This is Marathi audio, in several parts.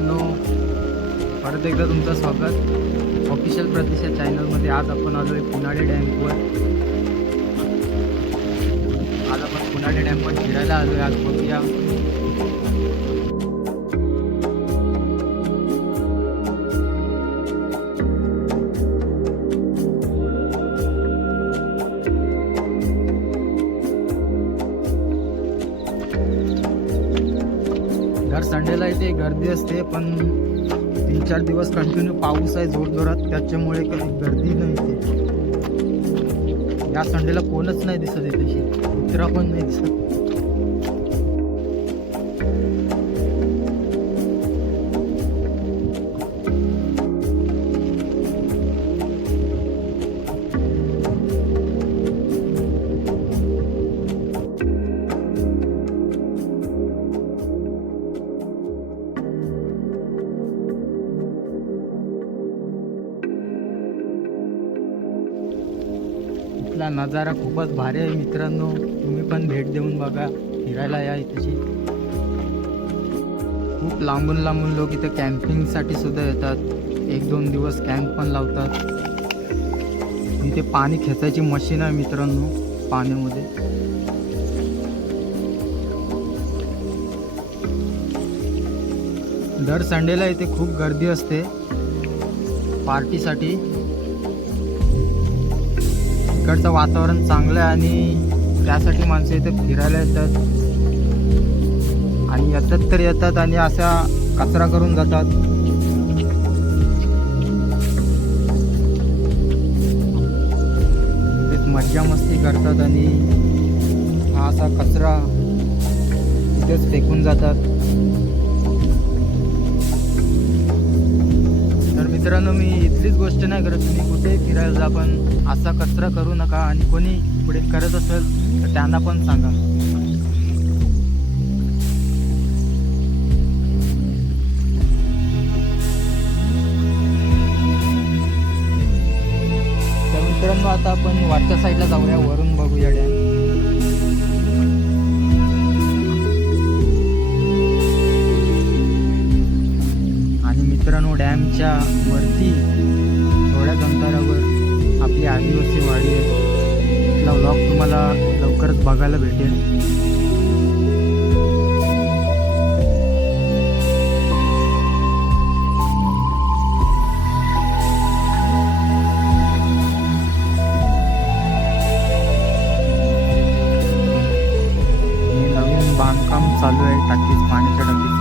मित्रांनो, परत एकदा तुमचं स्वागत ऑफिशियल प्रतीक्षा चॅनलमध्ये। आज आपण आलो आहे पुनाडी डॅमवर। आज आपण पुनाडी डॅमवर फिरायला आलो आहे। आज बघूया दर संडेला इथे गर्दी असते, पण 3-4 दिवस कंटिन्यू पाऊस आहे जोरजोरात, त्याच्यामुळे काही गर्दी नाही इथे। या संडेला कोणच नाही दिसत आहे, तशी कुत्रा पण नाही दिसत। इथला नजारा खूपच भारी आहे मित्रांनो, तुम्ही पण भेट देऊन बघा, फिरायला या इथेची। खूप लांबून लांबून लोक इथे कॅम्पिंगसाठी सुद्धा येतात, 1-2 दिवस कॅम्प पण लावतात। इथे पाणी खेचायची मशीन आहे मित्रांनो, पाण्यामध्ये। दर संडेला इथे खूप गर्दी असते पार्टीसाठी। इकडचं वातावरण चांगलं आहे आणि त्यासाठी माणसं इथे फिरायला येतात, आणि येतात तर येतात आणि असा कचरा करून जातात। इथेच मज्जा मस्ती करतात आणि हा असा कचरा इथेच फेकून जातात। तर मित्रांनो, मी इथलीच गोष्ट नाही करत, तुम्ही कुठेही फिरायला जा पण असा कचरा करू नका, आणि कोणी पुढे करत असेल तर त्यांना पण सांगा। तर मित्रांनो, आता आपण वरच्या साईडला जाऊया, वरून बघूया डॅम। आणि मित्रांनो, डॅमच्या वरती थोड्याच अंतरावर आपली आदिवासी वाडी आहे। इथला व्लॉग तुम्हाला लवकरच बघायला भेटेल। हे नवीन बांधकाम चालू आहे पाण्याच्या टाकीचं।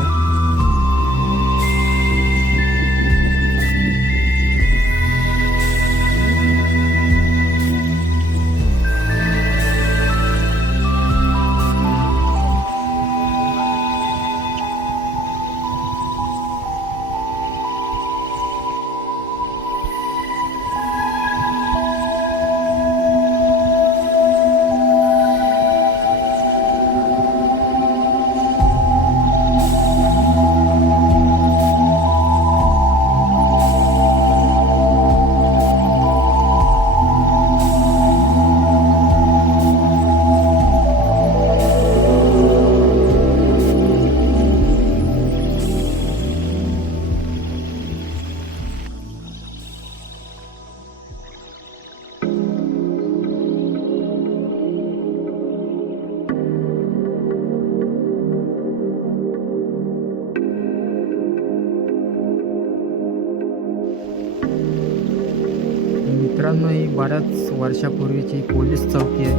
मित्रांनो, ही बऱ्याच वर्षापूर्वीची पोलीस चौकी आहे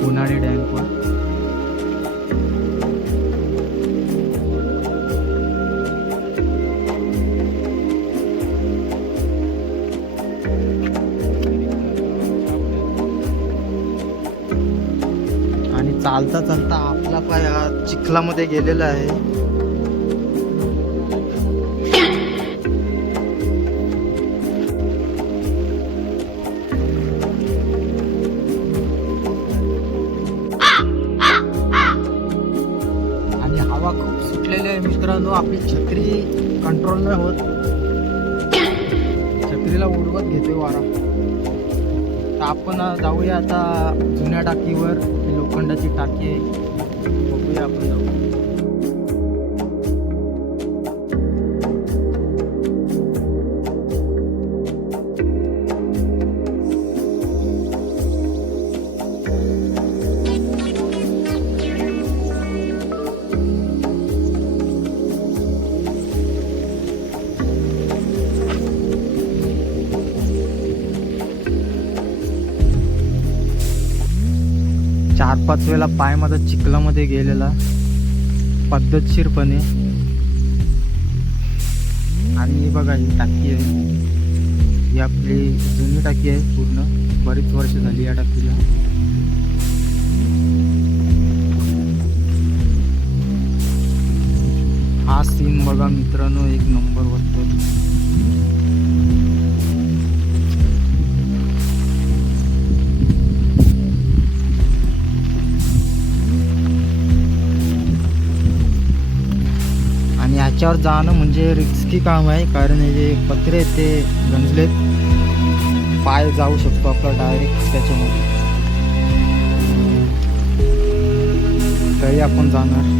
पुनाडी डॅमवर। आणि चालता चालता आपला पाय चिखलामध्ये गेलेला आहे। हवा खूप सुटलेली आहे मित्रांनो, आपली छत्री कंट्रोल नाही होत, छत्रीला उडवत घेते वारा। तर आपण जाऊया आता जुन्या टाकीवर, लोखंडाची टाकी आहे, बघूया आपण जाऊ। 4-5 वेळेला पाय माझा चिखलामध्ये गेलेला पद्धतशीरपणे. आणि बघा ही टाकी आहे, ही आपली जुनी टाकी आहे, पूर्ण बरीच वर्ष झाली या टाकीला. हा सीन बघा मित्रांनो, एक नंबर वाटतो. आणि ह्याच्यावर जाणं म्हणजे रिस्की काम आहे, कारण हे जे पत्रे आहेत ते गंजलेत, पाय जाऊ शकतो आपला डायरेक्ट त्याच्यामध्ये, तरी आपण जाणार.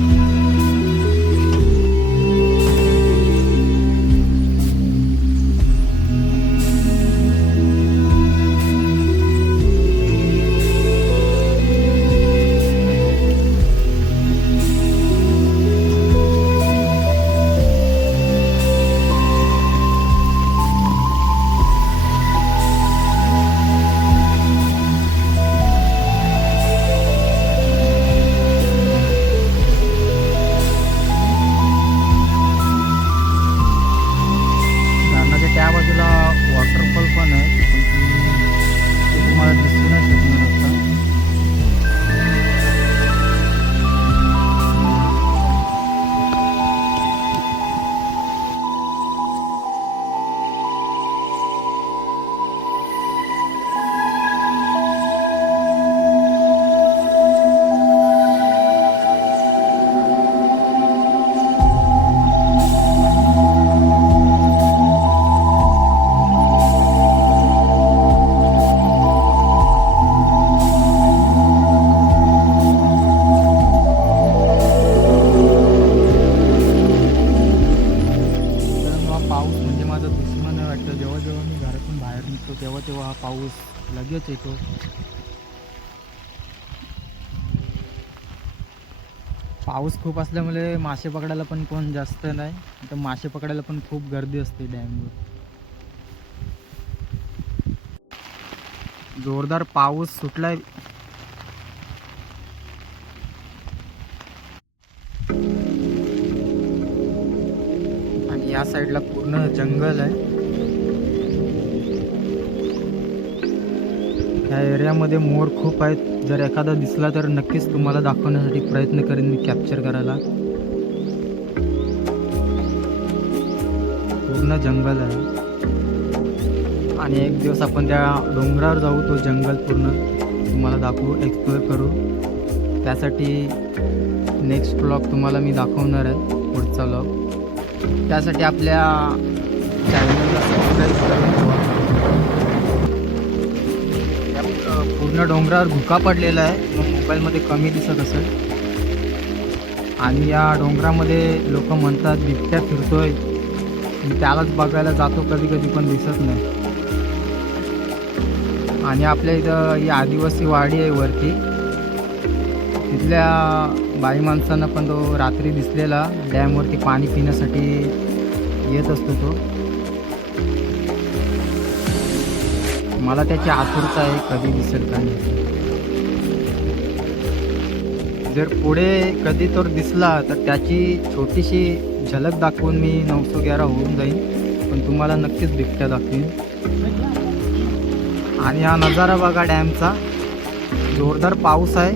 त्या बाजूला वॉटरफॉल पण आहे, पण ते तुम्हाला दिसू नाही शकणार आता. तेव्हा हा पाऊस लगेच येतो. पाऊस खूप असल्यामुळे मासे पकडायला पण कोण जास्त नाही, तर मासे पकडायला पण खूप गर्दी असते डॅमवर. जोरदार पाऊस सुटलाय. आणि या साईडला पूर्ण जंगल आहे. या एरियामध्ये मोर खूप आहेत, जर एखादा दिसला तर नक्कीच तुम्हाला दाखवण्यासाठी प्रयत्न करेन मी कॅप्चर करायला. पूर्ण जंगल आहे. आणि एक दिवस आपण त्या डोंगरावर जाऊ, तो जंगल पूर्ण तुम्हाला दाखवू, एक्सप्लोअर करू. त्यासाठी नेक्स्ट व्लॉग तुम्हाला मी दाखवणार आहे, पुढचा व्लॉग. त्यासाठी आपल्या चॅनलला सबस्क्राईब करून ठेवा. पूर्ण डोंगरावर धुका पडलेला आहे, मोबाईलमध्ये कमी दिसत असेल. आणि या डोंगरामध्ये लोक म्हणतात बिबट्या फिरतोय, त्यालाच बघायला जातो कधी कधी, पण दिसत नाही. आणि आपल्या इथं ही आदिवासी वाडी आहे वरती, तिथल्या बाई माणसांना पण तो रात्री दिसलेला डॅमवरती पाणी पिण्यासाठी येत असतो तो. मला त्याची आतुरता आहे, कधी दिसेल का नाही. जर पुढे कधी तर दिसला तर त्याची छोटीशी झलक दाखवून मी 911 होऊन जाईन, पण तुम्हाला नक्कीच बिबट्या दाखवीन. आणि हा नजारा बघा डॅमचा, जोरदार पाऊस आहे.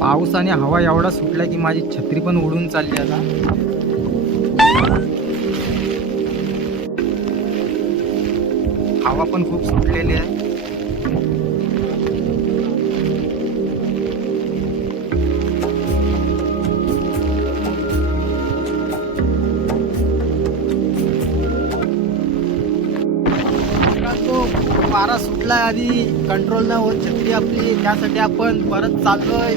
पाऊस आणि हवा एवढा सुटला की माझी छत्री पण उडून चालली आता. हवा पण खूप सुटलेली आहे. वारा सुटलाय, आधी कंट्रोल नाही होत छत्री आपली, त्यासाठी आपण परत चाललोय.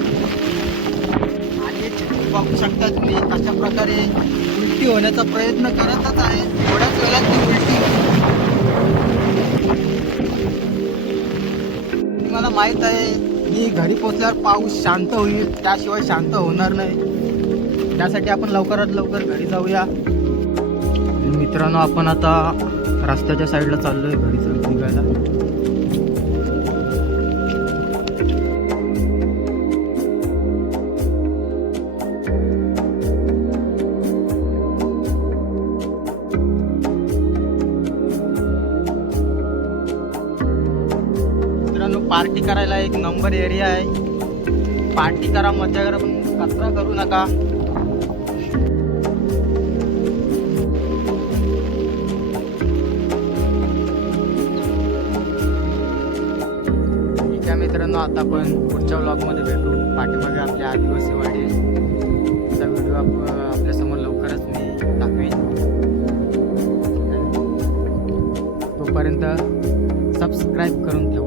आणि छत्री बघू शकता तुम्ही कशा प्रकारे उलटी होण्याचा प्रयत्न करतच आहे. थोड्याच वेळात ती उलटी. मला माहित आहे मी घरी पोचल्यावर पाऊस शांत होईल, त्याशिवाय शांत होणार नाही. त्यासाठी आपण लवकरात लवकर घरी जाऊया. मित्रांनो, आपण आता रस्त्याच्या साईडला चाललोय घरी निघायला. मित्रांनो, पार्टी करायला एक नंबर एरिया आहे. पार्टी करा, मजा करा, पण कचरा करू नका. ठीक आहे मित्रांनो, आता आपण पुढच्या व्लॉगमध्ये भेटू. पाठीमागे आपल्या आदिवासी वाडी चा व्हिडिओ आपल्या समोर लवकरच मी दाखवेन. तोपर्यंत सबस्क्राईब करून ठेवा.